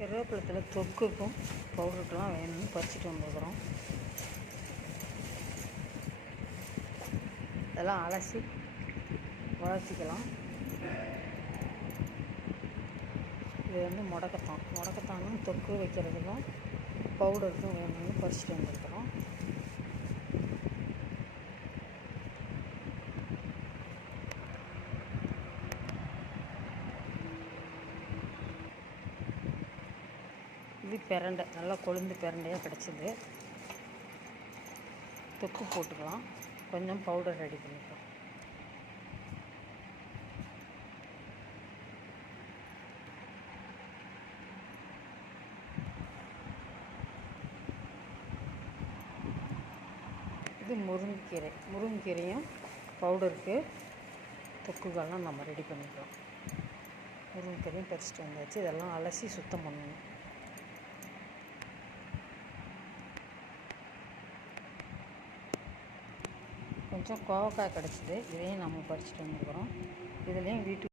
கருவேப்பிலத்தில் தொக்குக்கும் பவுடருக்கெல்லாம் வேணும்னு பறிச்சுட்டு வந்துருக்குறோம். இதெல்லாம் அலசி வளர்த்திக்கலாம். இது முடக்கத்தானும் தொக்கு வைக்கிறதுக்கும் பவுடருக்கும் வேணும்னு பறிச்சுட்டு வந்துருக்குறோம். இது பிரண்டை, நல்லா கொழுந்து பிரண்டையாக கிடச்சிது. தொக்கு போட்டுக்கலாம், கொஞ்சம் பவுடர் ரெடி பண்ணிக்கலாம். இது முருங்கைக்கீரையும் பவுடருக்கு தொக்குகள்லாம் நம்ம ரெடி பண்ணிக்கலாம். முருங்கைக்கீரையும் பறிச்சுட்டு வந்தாச்சு. இதெல்லாம் அலசி சுத்தம் பண்ணணும். கொஞ்சம் கோவக்காய் கிடச்சிது, இதையும் நம்ம பறிச்சுட்டு வந்துருக்குறோம். இதுலேயும் வீட்டு